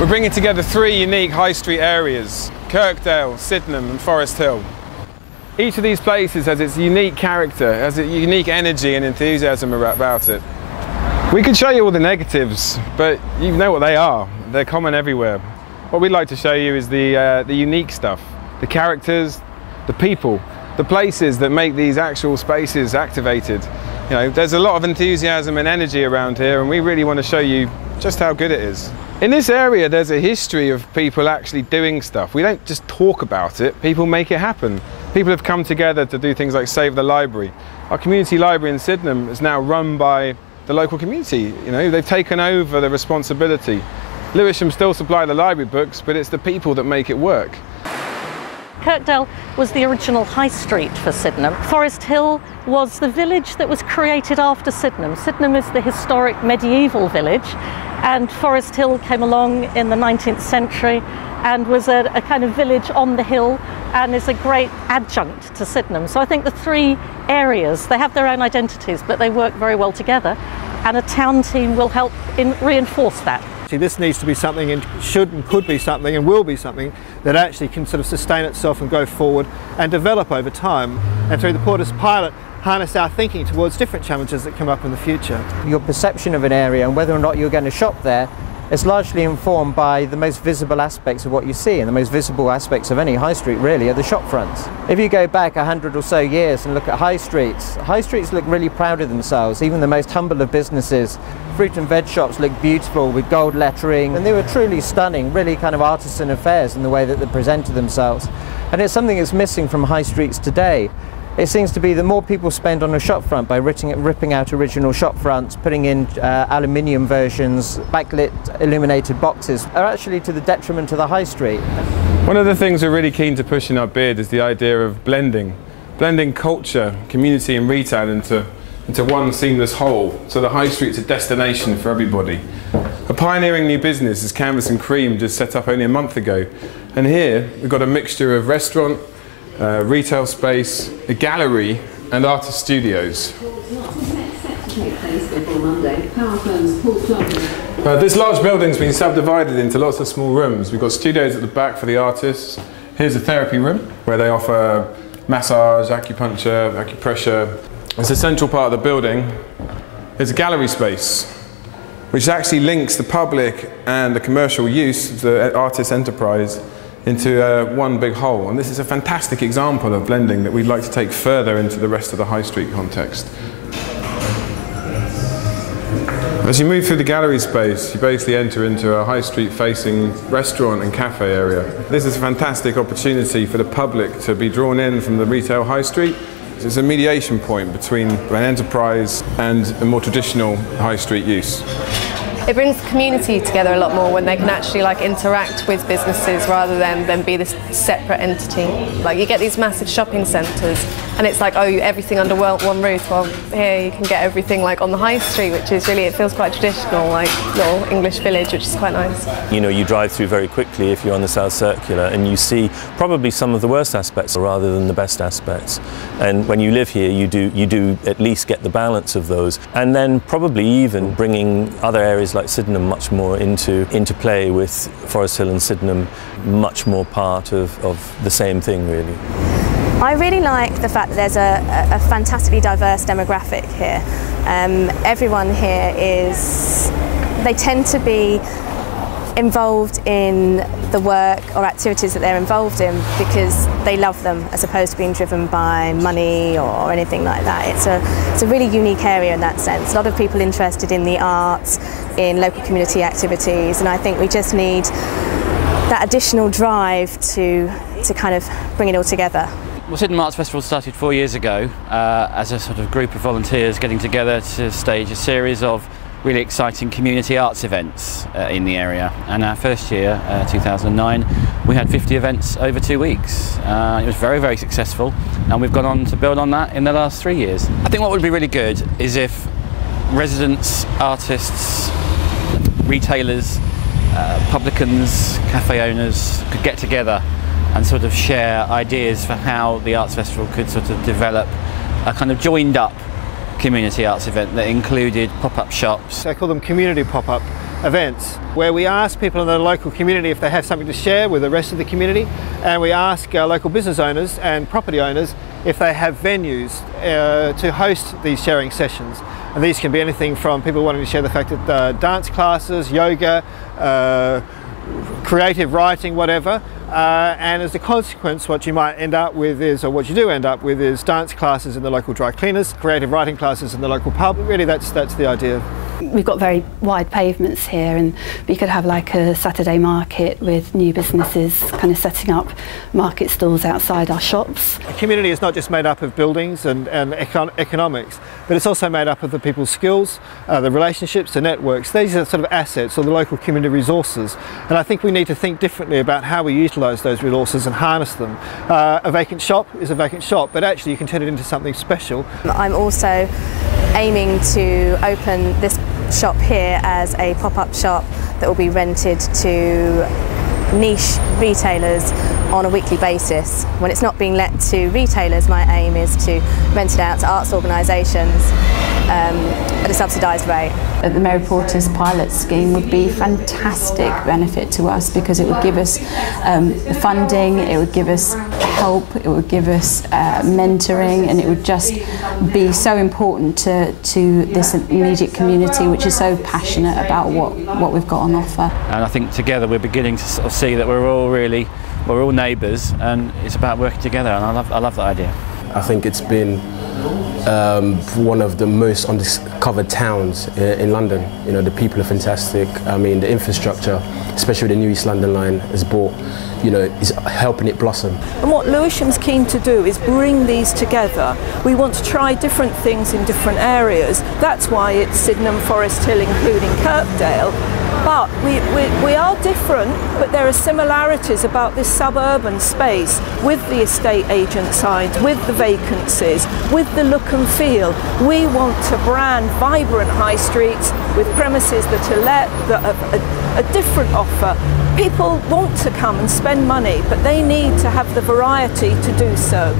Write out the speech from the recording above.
We're bringing together three unique high street areas: Kirkdale, Sydenham and Forest Hill. Each of these places has its unique character, has a unique energy and enthusiasm about it. We could show you all the negatives, but you know what they are. They're common everywhere. What we'd like to show you is the unique stuff, the characters, the people, the places that make these actual spaces activated. You know, there's a lot of enthusiasm and energy around here, and we really want to show you just how good it is. In this area, there's a history of people actually doing stuff. We don't just talk about it, people make it happen. People have come together to do things like save the library. Our community library in Sydenham is now run by the local community. You know, they've taken over the responsibility. Lewisham still supply the library books, but it's the people that make it work. Kirkdale was the original high street for Sydenham. Forest Hill was the village that was created after Sydenham. Sydenham is the historic medieval village, and Forest Hill came along in the 19th century and was a kind of village on the hill and is a great adjunct to Sydenham. So I think the three areas, they have their own identities, but they work very well together, and a town team will help reinforce that. This needs to be something, and should and could be something, and will be something that actually can sort of sustain itself and go forward and develop over time, and through the Portas pilot harness our thinking towards different challenges that come up in the future. Your perception of an area and whether or not you're going to shop there is largely informed by the most visible aspects of what you see, and the most visible aspects of any high street really are the shop fronts. If you go back 100 or so years and look at high streets look really proud of themselves, even the most humble of businesses. Fruit and veg shops look beautiful with gold lettering, and they were truly stunning, really kind of artisan affairs in the way that they presented themselves. And it's something that's missing from high streets today. It seems to be that more people spend on a shop front by ripping out original shop fronts, putting in aluminium versions, backlit illuminated boxes, are actually to the detriment of the high street. One of the things we're really keen to push in our bid is the idea of blending culture, community and retail into one seamless whole, so the high street's a destination for everybody. A pioneering new business is Canvas and Cream, just set up only a month ago, and here we've got a mixture of restaurant, retail space, a gallery and artist studios. This large building's been subdivided into lots of small rooms. We've got studios at the back for the artists. Here's a therapy room where they offer massage, acupuncture, acupressure. It's a central part of the building. There's a gallery space which actually links the public and the commercial use of the artist enterprise into one big whole. And this is a fantastic example of blending that we'd like to take further into the rest of the high street context. As you move through the gallery space, you basically enter into a high street facing restaurant and cafe area. This is a fantastic opportunity for the public to be drawn in from the retail high street. It's a mediation point between an enterprise and a more traditional high street use. It brings the community together a lot more when they can actually interact with businesses rather than be this separate entity. Like, you get these massive shopping centres and it's like, oh, everything under one roof. Well, here you can get everything on the high street, which is really, it feels quite traditional, like little English village, which is quite nice. You know, you drive through very quickly if you're on the South Circular, and you see probably some of the worst aspects rather than the best aspects. And when you live here, you do at least get the balance of those, and then probably even bringing other areas like Sydenham much more into play, with Forest Hill and Sydenham much more part of the same thing, really. I really like the fact that there's a fantastically diverse demographic here. Everyone here they tend to be involved in the work or activities that they're involved in because they love them, as opposed to being driven by money or anything like that. It's a really unique area in that sense. A lot of people interested in the arts, in local community activities, and I think we just need that additional drive to kind of bring it all together. Well, Sydenham Arts Festival started 4 years ago as a sort of group of volunteers getting together to stage a series of really exciting community arts events in the area. And our first year, 2009, we had 50 events over 2 weeks. It was very, very successful, and we've gone on to build on that in the last 3 years. I think what would be really good is if residents, artists, retailers, publicans, cafe owners could get together and sort of share ideas for how the Arts Festival could sort of develop a kind of joined up community arts event that included pop-up shops. I call them community pop-up events where we ask people in the local community if they have something to share with the rest of the community, and we ask local business owners and property owners if they have venues to host these sharing sessions. And these can be anything from people wanting to share the fact that dance classes, yoga, creative writing, whatever. And as a consequence, what you might end up with is, or what you do end up with, is dance classes in the local dry cleaners, creative writing classes in the local pub. Really, that's the idea. We've got very wide pavements here, and we could have like a Saturday market with new businesses kind of setting up market stalls outside our shops. A community is not just made up of buildings and economics, but it's also made up of the people's skills, the relationships, the networks. These are sort of assets or the local community resources. And I think we need to think differently about how we utilise those resources and harness them. A vacant shop is a vacant shop, but actually you can turn it into something special. I'm also aiming to open this shop here as a pop-up shop that will be rented to niche retailers on a weekly basis. When it's not being let to retailers, my aim is to rent it out to arts organisations at a subsidised rate. The Mary Portas pilot scheme would be a fantastic benefit to us, because it would give us funding, it would give us help, it would give us mentoring, and it would just be so important to this immediate community, which is so passionate about what we've got on offer. And I think together we're beginning to sort of see that we're all neighbours, and it's about working together, and I love that idea. I think it's been one of the most undiscovered towns in London. You know, the people are fantastic. I mean, the infrastructure, especially the new East London line, has brought, you know, is helping it blossom. And what Lewisham's keen to do is bring these together. We want to try different things in different areas. That's why it's Sydenham, Forest Hill, including Kirkdale. But we are different, but there are similarities about this suburban space, with the estate agent signs, with the vacancies, with the look and feel. We want to brand vibrant high streets with premises that are let, that have a different offer. People want to come and spend money, but they need to have the variety to do so.